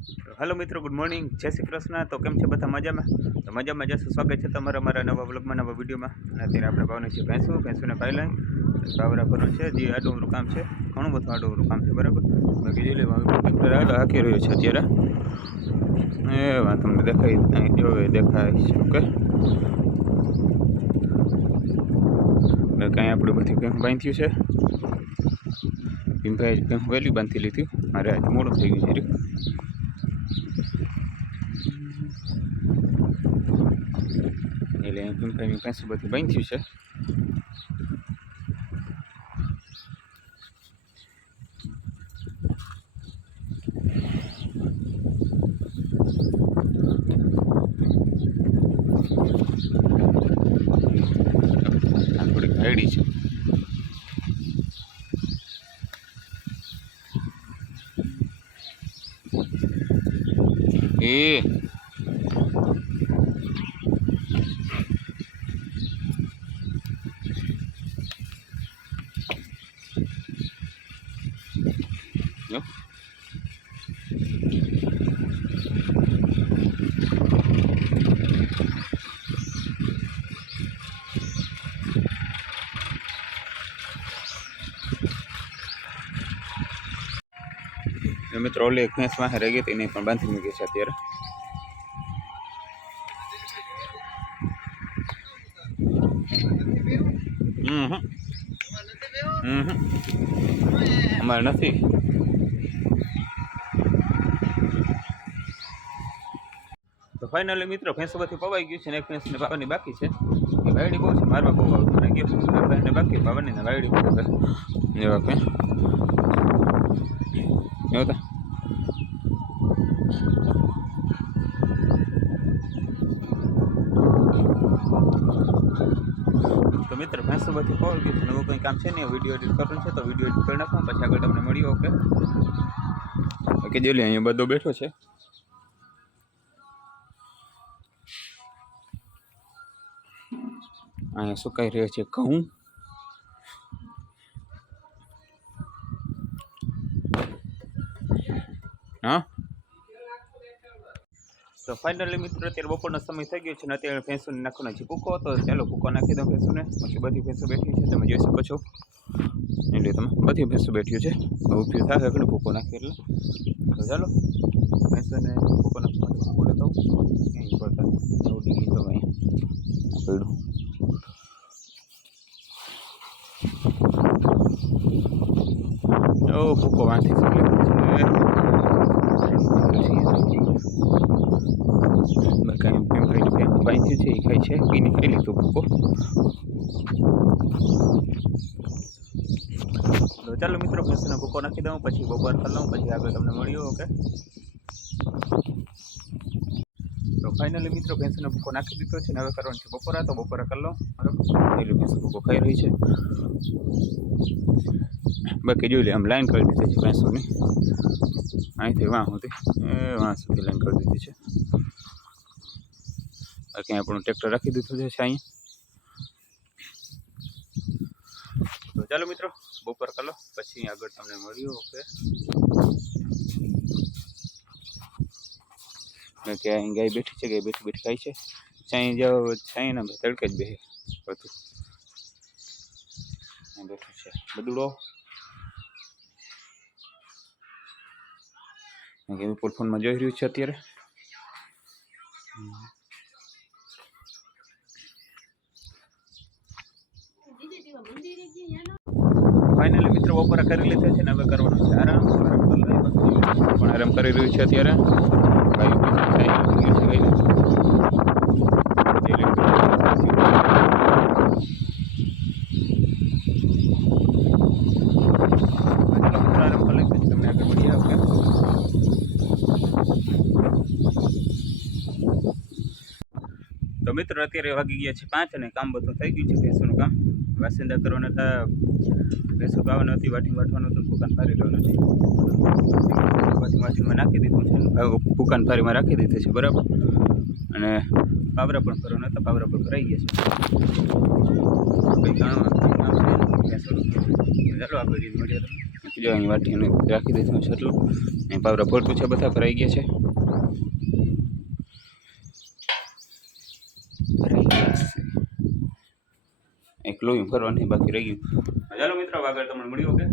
Hello મિત્રો good morning જય શ્રી કૃષ્ણ. તો કેમ છે બધા મજામાં? તો મજામાં જશું સ્વાગત છે તમારા મારા નવા બ્લોગમાં નવા વિડીયોમાં. અને અત્યારે આપણે ભાવની છે ભેંસું. ભેંસુને ખાઈ લઈ ભાવરા ભરવાનું છે. જે આડું કામ છે. ઘણું બધું આડું કામ છે, બરાબર? બાકી જોઈ લેવા ટ્રેક્ટર આગળ હાકી રહ્યો છે અત્યારે. એ વાત તમને દેખાય જોવે દેખાય છે, ઓકે? કાંઈ આપણું બધું કંઈ બાંધ્યું છે? ભીમભાઈ વહેલી બાંધી લીધી. મારે આજે મોડું થઈ ગયું છે ભીમભાઈની પાસે બધી બાંધ્યું છે. આઈડી છે. એ જો એ મિત્રો ઓલી એક ભેંસ વાહે રહી ગઈ હતી એને પણ બાંધી મૂકી છે અત્યારે હમ હમ અમારે નથી. તો ફાઇનલી મિત્રો, ભેંસો બધી પવાઈ ગયું છે ને એક ભેંસને પાવાની બાકી છે. એ વાયડી બહુ છે, મારવા બહુ આવતું અને બાકી પાવાની ને વાયડી બહુ છે. એવા કંઈ એવું મિત્ર, ભેંસો બધી કોલ ગયું છે. નવું કંઈ કામ છે ને વીડિયો એડિટ કરવાનું છે, તો વીડિયો એડિટ કરી નાખો, પછી આગળ તમને મળ્યો, ઓકે? ઓકે જોઈ અહીંયા બધો બેઠો છે. અહીંયા સુકાઈ રહ્યો છે? ઘઉં. હા? તો ફાઇનલી મિત્રો, અત્યારે બપોરનો સમય થઈ ગયો છે ને અત્યારે ભેંસોને નાખવાનો છે ભૂકો. તો ચાલો ભૂકો નાખી દો ભેંસોને. પછી બધી ભેંસો બેઠી છે, તમે જોઈ શકો છો. એટલે તમે બધી ભેંસો બેઠ્યું છે. ઉપયોગ થાય આગળ ભૂકો નાખી એટલે. તો ચાલો, ભેંસોને ભૂકો નાખવાનો ભૂકો લેતો ક્યાંય પડતા. ઉડી ગઈ તો અહીંયા ઓ, ભૂકો વાંચી શકે બકાઈ પીંપળી કે બાંધ્યું છે એ ખાય છે. એને ખાઈ લીધું ભૂકો તો ચાલો મિત્રો ભેંસનો ભૂકો નાખી દઉં પછી બપોર કરી લઉં પછી આગળ તમને મળ્યો ઓકે? તો ફાઇનલી મિત્રો ભેંસનો ભૂકો નાખી દીધો છે ને હવે કરવાનું છે બપોરા તો બપોરા કરી લઉં બરાબર? ભેંસ ભૂકો ખાઈ રહી છે. બાકી જોઈ લે આમ લાઈન કરી દીધી છે ભેંસોની. અહીંથી વાં સુધી એ વાં સુધી લાઈન કરી દીધી છે. બાકી આપણું ટ્રેક્ટર રાખી દીધું છે અહીંયા તો ચાલો મિત્રો બપોર કરો પછી આગળ તમને મળ્યું ઓકે કે અહીં ગાય બેઠી છે, ગાય બેઠી બેઠી ખાય છે. ચાઈ જાવ ચાઈ ના તડકે જ બેસે બધું. અહીં બેઠું છે બદુડો કે વિપુલ ફોનમાં જોઈ રહ્યું છે અત્યારે. ફાઇનલી મિત્રો બપોરા કરી લીધા છે ને હવે કરવાનું છે. આરામ પણ આરામ કરી રહ્યું છે અત્યારે ભાઈ બીજું ખાઈ રહ્યું છે ભાઈ. જે રીતે આરામ કરી લઈએ પછી તમને આગળ મળીએ ઓકે તો મિત્રો અત્યારે વાગી ગયા છે પાંચ અને કામ બધું થઈ ગયું છે ભેંસોનું કામ. વાસિંદા કરવાના હતા, ભેંસો ગાવાનું હતી વાટી વાટવાનું હતું દુકાન ફારી લેવાનું છે. પછી વાટીમાં નાખી દીધું છે દુકાન ફારીમાં રાખી દીધી છે, બરાબર? અને પાવરા પણ કરવાના હતા, પાવરા પણ કરાઈ ગયા છે. ચાલો આગળ મળીએ તમને. જો અહીં વાટીને રાખી દીધું છે એટલું. પાવરા પડતું છે, બધા ભરાઈ ગયા છે ભરાઈ ગયા છે એક લોહી ફરવાની બાકી રહી ગયું. ચાલો મિત્રો આગળ તમને મળ્યું કે